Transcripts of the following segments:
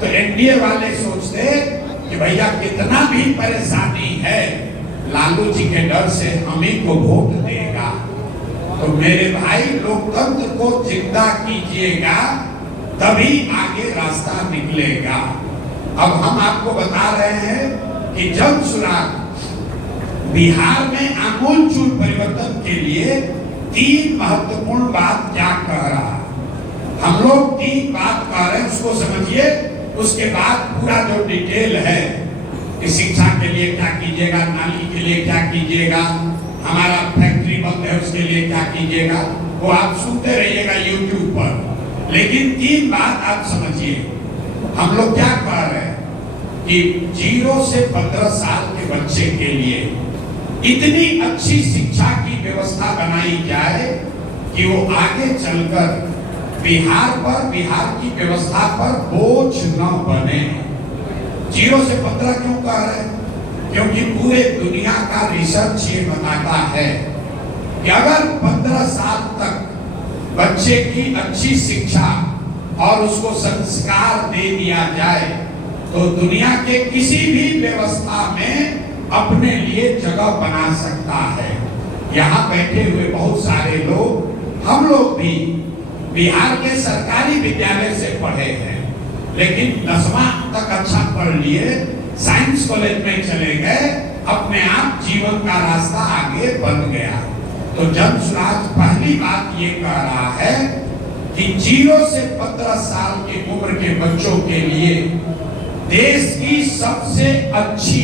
तो एनडीए वाले सोचते कि भैया कितना भी परेशानी है, लालू जी के डर से हम ही को वोट देगा। तो मेरे भाई, लोकतंत्र को जिंदा कीजिएगा, तभी आगे रास्ता निकलेगा। अब हम आपको बता रहे हैं कि जन सुराग बिहार में आमूलचूल परिवर्तन के लिए 3 महत्वपूर्ण बात क्या कह रहा है। हम लोग 3 बात कह रहे हैं, उसको समझिए। उसके बाद पूरा जो डिटेल है कि शिक्षा के लिए क्या कीजिएगा, नाली के लिए क्या कीजिएगा, हमारा फैक्ट्री बंद है उसके लिए क्या कीजिएगा, वो आप सुनते रहिएगा यूट्यूब पर। लेकिन 3 बात आप समझिए। हम लोग क्या कह रहे हैं कि 0 से 15 साल के बच्चे के लिए इतनी अच्छी शिक्षा की व्यवस्था बनाई जाए कि वो आगे चलकर बिहार पर, बिहार की व्यवस्था पर बोझ न बने। 0 से 15 क्यों कह रहे हैं? क्योंकि पूरे दुनिया का रिसर्च ये बताता है कि अगर 15 साल तक बच्चे की अच्छी शिक्षा और उसको संस्कार दे दिया जाए तो दुनिया के किसी भी व्यवस्था में अपने लिए जगह बना सकता है। यहाँ बैठे हुए बहुत सारे लोग, हम लोग भी बिहार के सरकारी विद्यालय से पढ़े हैं, लेकिन 10वां तक अच्छा पढ़ लिए, साइंस कॉलेज में चले गए, अपने आप जीवन का रास्ता आगे बन गया। तो जन सुराज पहली बात ये कह रहा है कि 0 से 15 साल की उम्र के बच्चों के लिए देश की सबसे अच्छी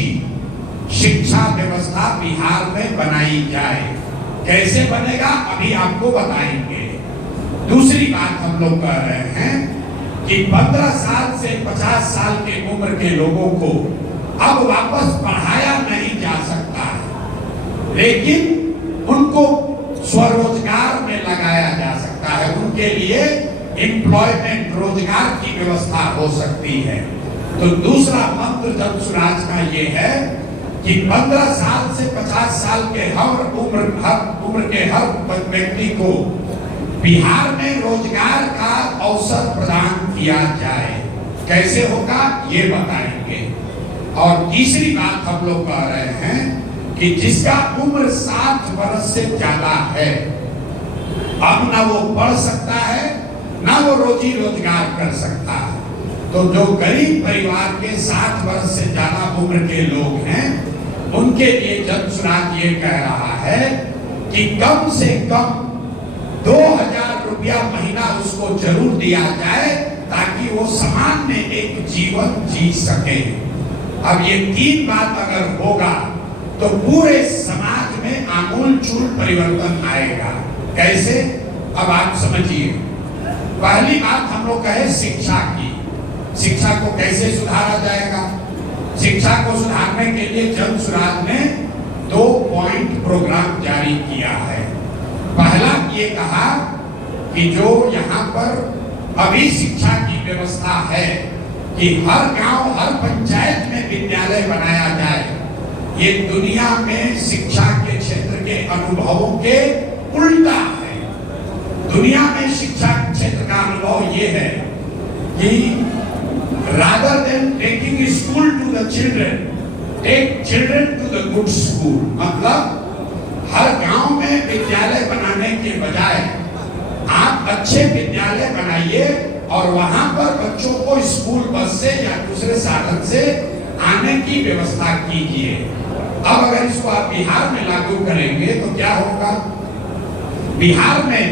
शिक्षा व्यवस्था बिहार में बनाई जाए। कैसे बनेगा अभी आपको बताएंगे। दूसरी बात हम लोग कह रहे हैं कि 15 साल से 50 साल के उम्र के लोगों को अब वापस पढ़ाया नहीं जा सकता है, लेकिन उनको स्वरोजगार में लगाया जा सकता है। उनके लिए एम्प्लॉयमेंट, रोजगार की व्यवस्था हो सकती है। तो दूसरा मंत्र जन सुराज का ये है कि 15 साल से 50 साल के हर उम्र के हर व्यक्ति को बिहार में रोजगार का अवसर प्रदान किया जाए। कैसे होगा ये बताएंगे। और तीसरी बात हम लोग कह रहे हैं कि जिसका उम्र 60 वर्ष से ज्यादा है, अब ना वो पढ़ सकता है ना वो रोजी रोजगार कर सकता है। तो जो गरीब परिवार के 60 वर्ष से ज्यादा उम्र के लोग हैं, उनके लिए जन सुराज ये कह रहा है कि कम से कम 2000 रुपया महीना उसको जरूर दिया जाए ताकि वो सामान्य एक जीवन जी सके। अब ये 3 बात अगर होगा तो पूरे समाज में आमूलचूल परिवर्तन आएगा। कैसे? अब आप समझिए। पहली बात हम लोग कहे शिक्षा की। शिक्षा को कैसे सुधारा जाएगा? शिक्षा को सुधारने के लिए जन सुराज ने 2 पॉइंट प्रोग्राम जारी किया है। पहला ये कहा कि जो यहाँ पर अभी शिक्षा की व्यवस्था है कि हर गांव, हर पंचायत में विद्यालय बनाया जाए। ये दुनिया में शिक्षा के क्षेत्र के अनुभवों के उल्टा है। दुनिया में शिक्षा क्षेत्र का अनुभव ये है कि rather than taking school to the children, take children to the good school। मतलब हर गांव में विद्यालय बनाने के बजाय आप अच्छे विद्यालय बनाइए और वहां पर बच्चों को स्कूल बस से या दूसरे साधन से आने की व्यवस्था कीजिए। अब अगर इसको आप बिहार में लागू करेंगे तो क्या होगा? बिहार में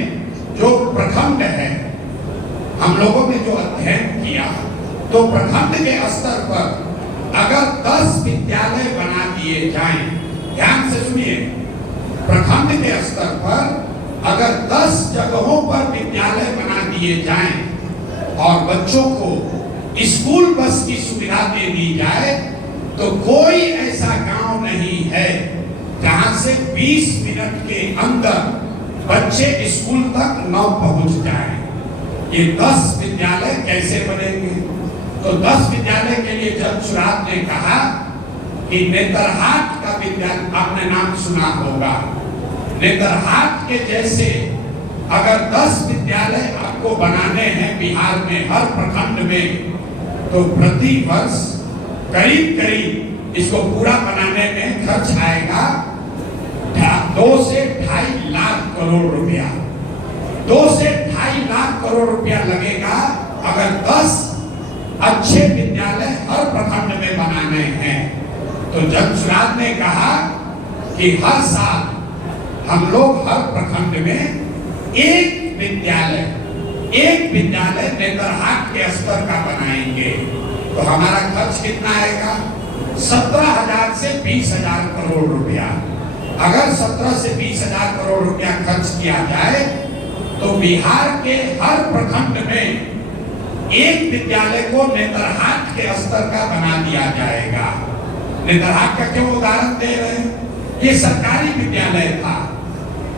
जो प्रखंड है, हम लोगों ने जो अध्ययन किया, तो प्रखंड के स्तर पर अगर 10 विद्यालय बना दिए जाएं, ध्यान से सुनिए, प्रखंड के स्तर पर अगर 10 जगहों पर विद्यालय बना दिए जाएं और बच्चों को स्कूल बस की सुविधा दे दी जाए, तो कोई ऐसा गांव नहीं है जहां से 20 मिनट के अंदर बच्चे स्कूल तक न पहुंच जाएं। ये 10 विद्यालय कैसे बनेंगे? तो 10 विद्यालय के लिए जन सुराज ने कहा कि नेतरहाट का विद्यालय, आपने नाम सुना होगा, नेतरहाट के जैसे अगर 10 विद्यालय आपको बनाने हैं बिहार में हर प्रखंड में, तो प्रति वर्ष करीब करीब इसको पूरा बनाने में खर्च आएगा 2 से 2.5 लाख करोड़ रुपया। 2 से 2.5 लाख करोड़ रुपया लगेगा अगर 10 अच्छे विद्यालय हर प्रखंड में बनाने हैं। तो जगसुराज ने कहा कि हर साल हम लोग हर प्रखंड में एक विद्यालय नेतरहाट के स्तर का बनाएंगे। तो हमारा खर्च कितना आएगा? 17,000 से 20,000 करोड़ रुपया। अगर 17 से 20,000 करोड़ रुपया खर्च किया जाए तो बिहार के हर प्रखंड में एक विद्यालय को नेतरहाट के स्तर का बना दिया जाएगा। नेतरहाट का क्यों उदाहरण दे रहे हैं? ये सरकारी विद्यालय था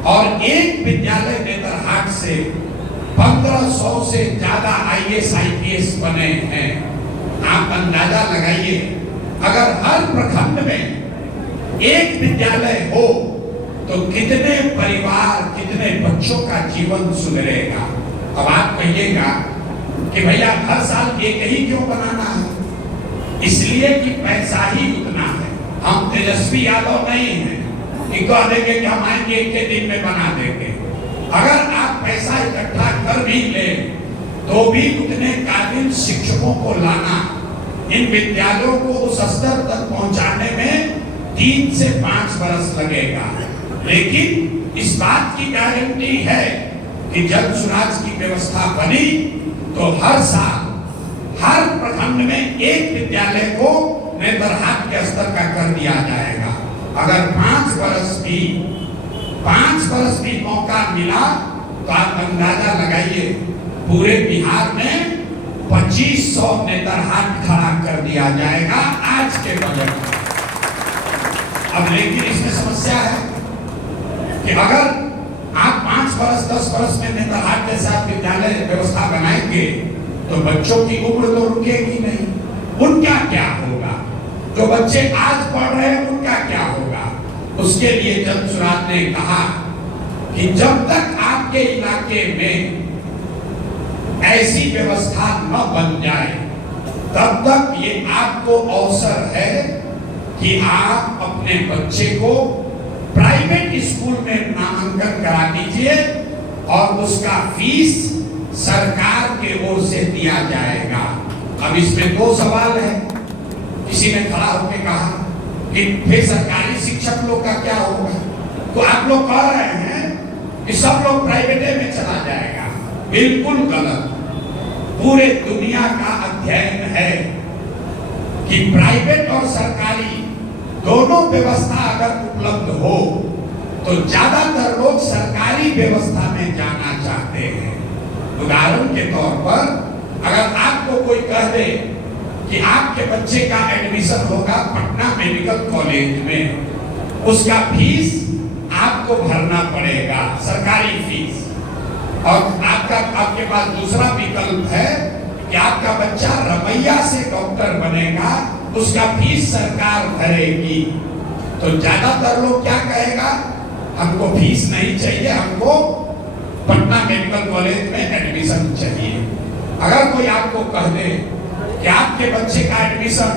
और एक विद्यालय नेतरहाट से 1500 से ज्यादा IAS IPS बने हैं। आप अंदाजा लगाइए, अगर हर प्रखंड में एक विद्यालय हो तो कितने परिवार, कितने बच्चों का जीवन सुधरेगा। अब आप कहिएगा कि भैया हर साल एक ही क्यों बनाना है? इसलिए कि पैसा ही उतना है। हम तेजस्वी यादव नहीं हैं कि कह देंगे कि हम आएंगे एक के दिन में बना देंगे। अगर आप पैसा इकट्ठा कर भी ले तो भी उतने काबिल शिक्षकों को लाना, इन विद्यालयों को उस स्तर तक पहुंचाने में 3 से 5 वर्ष लगेगा। लेकिन इस बात की गारंटी है कि जब सुराज की व्यवस्था बनी तो हर साल हर प्रखंड में एक विद्यालय को नेतरहाट के स्तर का कर दिया जाएगा। अगर 5 वर्ष भी मौका मिला तो आप अंदाजा लगाइए, पूरे बिहार में 2500 नेतरहाट खड़ा कर दिया जाएगा आज के बजट में। अब लेकिन इसमें समस्या है कि अगर आप 5 वर्ष 10 वर्ष में नेतरहाट जैसा विद्यालय व्यवस्था बनाएंगे तो बच्चों की उम्र तो रुकेगी नहीं। उनका क्या होगा? जो बच्चे आज पढ़ रहे हैं उनका क्या होगा? उसके लिए जगसुराज ने कहा कि जब तक आपके इलाके में ऐसी व्यवस्था न बन जाए तब तक ये आपको अवसर है कि आप अपने बच्चे को प्राइवेट स्कूल में नामांकन करा दीजिए और उसका फीस सरकार के ओर से दिया जाएगा। अब इसमें 2 सवाल है। किसी ने खड़ा होकर कहा कि फिर सरकारी शिक्षक लोग का क्या होगा? तो आप लोग कह रहे हैं कि सब लोग प्राइवेट में चला जाएगा। बिल्कुल गलत। पूरे दुनिया का अध्ययन है कि प्राइवेट और सरकारी दोनों व्यवस्था अगर उपलब्ध हो तो ज्यादातर लोग सरकारी व्यवस्था में जाना चाहते हैं। उदाहरण के तौर पर अगर आपको कोई कह दे कि आपके बच्चे का एडमिशन होगा पटना मेडिकल कॉलेज में, उसका फीस आपको भरना पड़ेगा, सरकारी फीस। और आपके पास दूसरा विकल्प है कि आपका बच्चा रमैया से डॉक्टर बनेगा, उसका फीस सरकार भरेगी। तो ज्यादातर लोग क्या कहेगा? हमको फीस नहीं चाहिए, हमको पटना मेडिकल कॉलेज में एडमिशन चाहिए। अगर कोई आपको कह दे कि आपके बच्चे का एडमिशन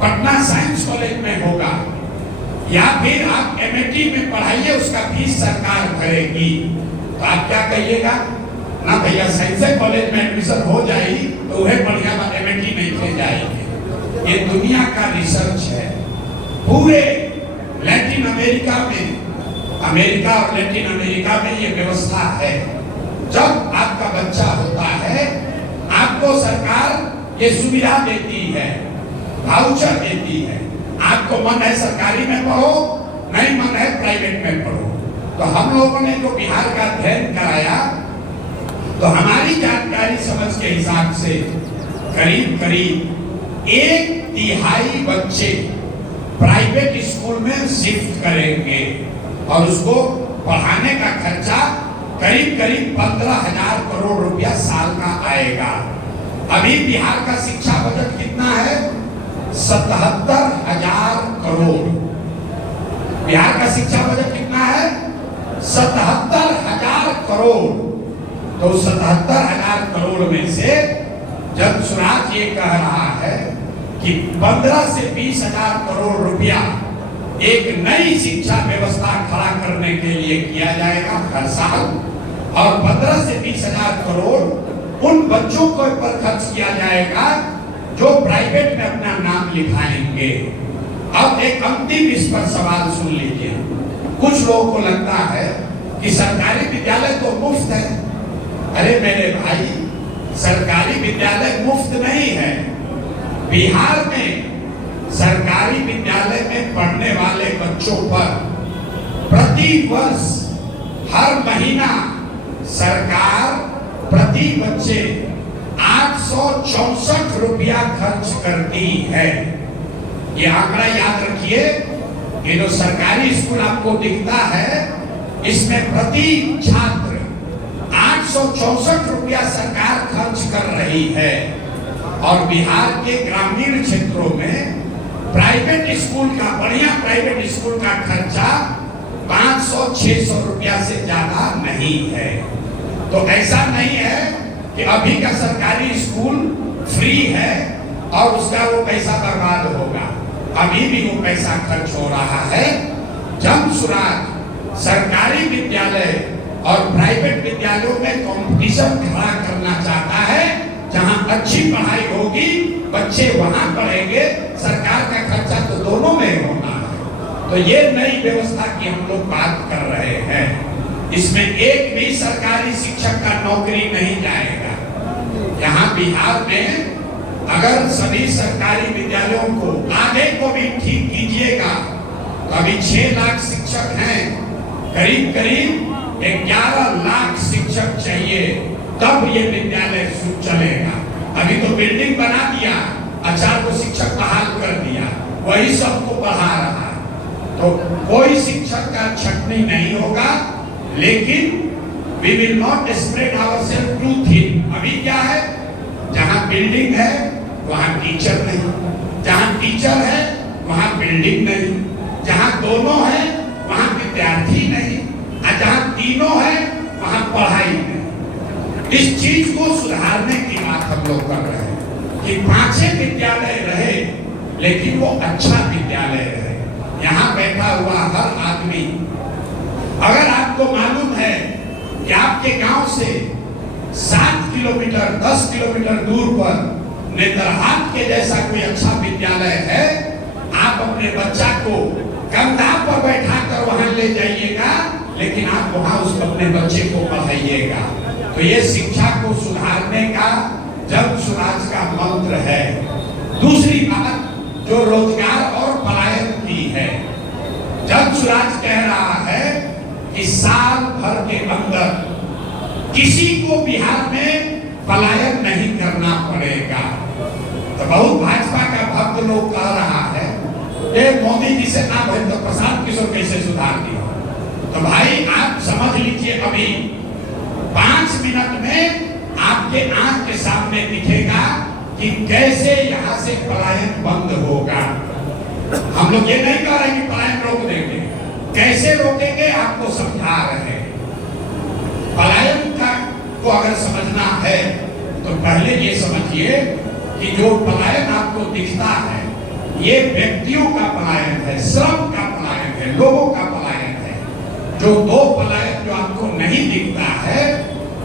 पटना साइंस कॉलेज में होगा या फिर आप MIT में पढ़ाइए, उसका फीस सरकार भरेगी, तो आप क्या कहिएगा? ना भैया साइंस कॉलेज में एडमिशन हो जाएगी तो वह बढ़िया MIT नहीं ले जाएगी। ये दुनिया का रिसर्च है। पूरे लैटिन अमेरिका में, अमेरिका और लैटिन अमेरिका में ये व्यवस्था है। जब आपका बच्चा होता है आपको सरकार ये सुविधा देती है, वाउचर देती है। आपको मन है सरकारी में पढ़ो, नहीं मन है प्राइवेट में पढ़ो। तो हम लोगों ने जो बिहार का अध्ययन कराया तो हमारी जानकारी समझ के हिसाब से करीब करीब 1/3 बच्चे प्राइवेट स्कूल में शिफ्ट करेंगे और उसको पढ़ाने का खर्चा करीब करीब 15,000 करोड़ रुपया साल का आएगा। अभी बिहार का शिक्षा बजट कितना है? 77,000 करोड़। बिहार का शिक्षा बजट कितना है? 77,000 करोड़। तो 77,000 करोड़ में से जब स्वराज ये कह रहा है कि 15 से 20 हजार करोड़ रुपया एक नई शिक्षा व्यवस्था खड़ा करने के लिए किया जाएगा हर साल, और 15 से 20 हजार करोड़ उन बच्चों को पर खर्च किया जाएगा जो प्राइवेट में अपना नाम लिखाएंगे। अब एक अंतिम इस पर सवाल सुन लीजिए। कुछ लोगों को लगता है कि सरकारी विद्यालय तो मुफ्त है। अरे मेरे भाई, सरकारी विद्यालय मुफ्त नहीं है। बिहार में सरकारी विद्यालय में पढ़ने वाले बच्चों पर प्रति वर्ष हर महीना सरकार प्रति बच्चे 864 रुपया खर्च करती है। ये आंकड़ा याद रखिए। ये जो सरकारी स्कूल आपको दिखता है, इसमें प्रति छात्र 864 रुपया सरकार खर्च कर रही है। और बिहार के ग्रामीण क्षेत्रों में प्राइवेट स्कूल का, बढ़िया प्राइवेट स्कूल का खर्चा 500-600 रुपया से ज्यादा नहीं है। तो ऐसा नहीं है कि अभी का सरकारी स्कूल फ्री है और उसका वो पैसा बर्बाद होगा। अभी भी वो पैसा खर्च हो रहा है। जब स्वराज सरकारी विद्यालय और प्राइवेट विद्यालयों में कंपटीशन खड़ा करना चाहता है, जहां अच्छी पढ़ाई होगी, बच्चे वहां पढ़ेंगे, सरकार का खर्चा तो दोनों में होना है। तो ये नई व्यवस्था की हम लोग बात कर रहे हैं। इसमें एक भी सरकारी शिक्षक का नौकरी नहीं जाएगा। यहाँ बिहार में अगर सभी सरकारी विद्यालयों को आगे को भी ठीक कीजिएगा तो अभी 6 लाख शिक्षक हैं, करीब करीब 11 लाख शिक्षक चाहिए, तब ये विद्यालय चलेगा। अभी तो बिल्डिंग बना दिया, 4 को शिक्षक बहाल कर दिया, वही सबको पढ़ा रहा है। तो कोई शिक्षक का छटनी नहीं होगा। लेकिन we will not spread ourselves too thin। अभी क्या है, जहां बिल्डिंग है वहां टीचर नहीं, जहां टीचर है वहां बिल्डिंग नहीं, जहां दोनों है वहां विद्यार्थी नहीं, और जहां तीनों है वहां पढ़ाई नहीं। इस चीज को सुधारने की बात हम लोग कर रहे हैं कि 5 विद्यालय रहे, लेकिन वो अच्छा विद्यालय रहे। यहाँ बैठा हुआ हर आदमी, अगर आपको मालूम है कि आपके गांव से 7 किलोमीटर 10 किलोमीटर दूर पर नेतरहाट के जैसा कोई अच्छा विद्यालय है, आप अपने बच्चा को कंधा पर बैठा कर वहां ले जाइएगा, लेकिन आप वहां उस अपने बच्चे को पढ़ाइएगा। तो ये शिक्षा को सुधारने का जन स्वराज का मंत्र है। दूसरी बात जो रोजगार और पलायन की है, जन स्वराज कह रहा है कि साल भर के अंदर किसी को बिहार में पलायन नहीं करना पड़ेगा। तो बहुत भाजपा का भक्त लोग कह रहा है मोदी जी से ना भले तो प्रशांत किशोर कैसे सुधार दिया। तो भाई आप समझ लीजिए, अभी 5 मिनट में आपके आंख के सामने दिखेगा कि कैसे यहाँ से पलायन बंद होगा। हम लोग ये नहीं कह रहे कि पलायन रोक देंगे, कैसे रोकेंगे आपको समझा रहे हैं। पलायन का को अगर समझना है तो पहले ये समझिए कि जो पलायन आपको दिखता है, ये व्यक्तियों का पलायन है, श्रम का पलायन है, लोगों का पलायन है। जो 2 पलायन जो आपको नहीं दिखता है,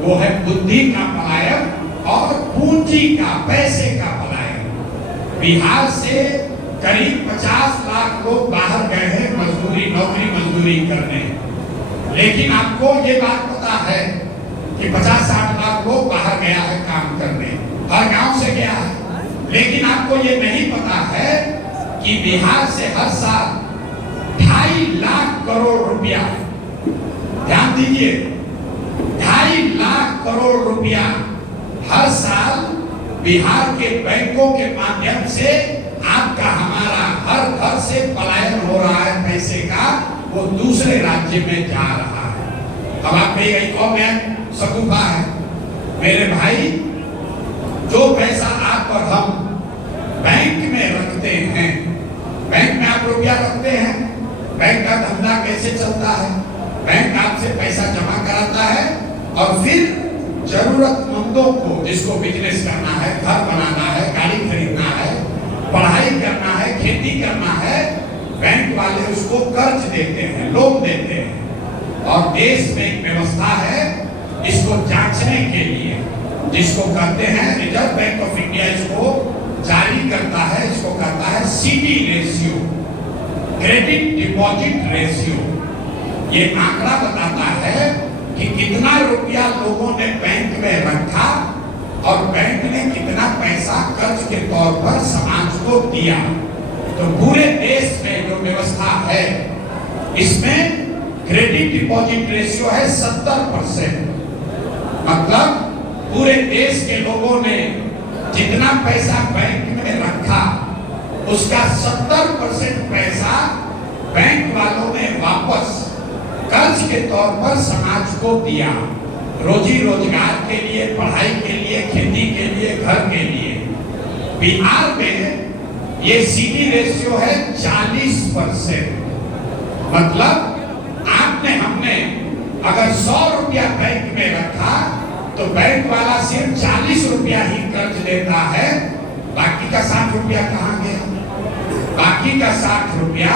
वो है बुद्धि का पलायन और पूंजी का, पैसे का पलायन। बिहार से करीब 50 लाख लोग बाहर गए हैं मजदूरी, नौकरी मजदूरी करने। लेकिन आपको ये बात पता है कि 50-60 लाख लोग बाहर गया है काम करने, हर गांव से गया है। लेकिन आपको ये नहीं पता है कि बिहार से हर साल 2.5 लाख करोड़ रुपया, ध्यान दीजिए, 2.5 लाख करोड़ रुपया हर साल बिहार के बैंकों के माध्यम से आपका, हमारा हर घर से पलायन हो रहा है पैसे का, वो दूसरे राज्य में जा रहा है। अब आप कहिए कौन है सकुफा है? मेरे भाई, जो पैसा आप और हम बैंक में रखते हैं, बैंक में आप रुपया रखते हैं, बैंक का धंधा कैसे चलता है? बैंक आपसे पैसा जमा कराता है और फिर जरूरतमंदों को जिसको बिजनेस करना है, घर बनाना है, गाड़ी खरीदना है, पढ़ाई करना है, खेती करना है, बैंक वाले उसको कर्ज देते हैं, लोन देते हैं। और देश में एक व्यवस्था है इसको जांचने के लिए, जिसको कहते हैं रिजर्व बैंक ऑफ इंडिया इसको जारी करता है, इसको कहता है CD ratio, credit deposit ratio. ये आंकड़ा बताता है कि कितना रुपया लोगों ने बैंक में रखा और बैंक ने कितना पैसा कर्ज के तौर पर समाज को दिया। तो पूरे देश में जो व्यवस्था है इसमें क्रेडिट डिपॉजिट रेशियो है 70%। मतलब पूरे देश के लोगों ने जितना पैसा बैंक में रखा उसका 70% पैसा बैंक वालों ने वापस कर्ज के तौर पर समाज को दिया, रोजी रोजगार के लिए, पढ़ाई के लिए, खेती के लिए, घर के लिए। बिहार में ये सीडी रेशियो है 40%। मतलब आपने हमने अगर 100 रुपया बैंक में रखा तो बैंक वाला सिर्फ 40 रुपया ही कर्ज देता है, बाकी का 60 रुपया कहाँ गया? बाकी का 60 रुपया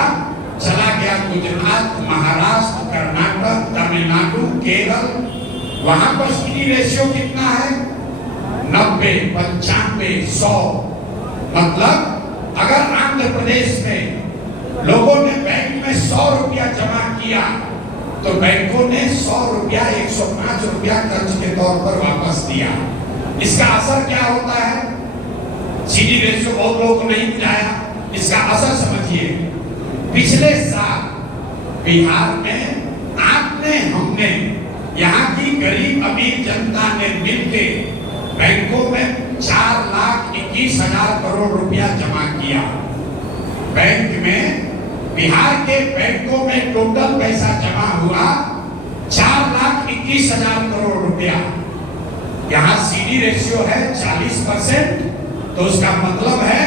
चला गया गुजरात, महाराष्ट्र, कर्नाटक, तमिलनाडु, केरल। वहां पर सीडी रेशियो कितना है? 90, 95, 100। मतलब अगर आंध्र प्रदेश में लोगों ने बैंक में 100 रुपया जमा किया तो बैंकों ने 100 रुपया 105 रुपया कर्ज के तौर पर वापस दिया। इसका असर क्या होता है? सीडी रेशियो बहुत लोगों को नहीं मिलाया, इसका असर समझिए। पिछले साल बिहार में आपने हमने यहाँ की गरीब अमीर जनता ने मिलकर बैंकों में 4,21,000 करोड़ रुपया जमा किया। बैंक में बिहार के बैंकों में टोटल पैसा जमा हुआ 4,21,000 करोड़ रुपया। यहाँ सीडी रेशियो है 40%, तो उसका मतलब है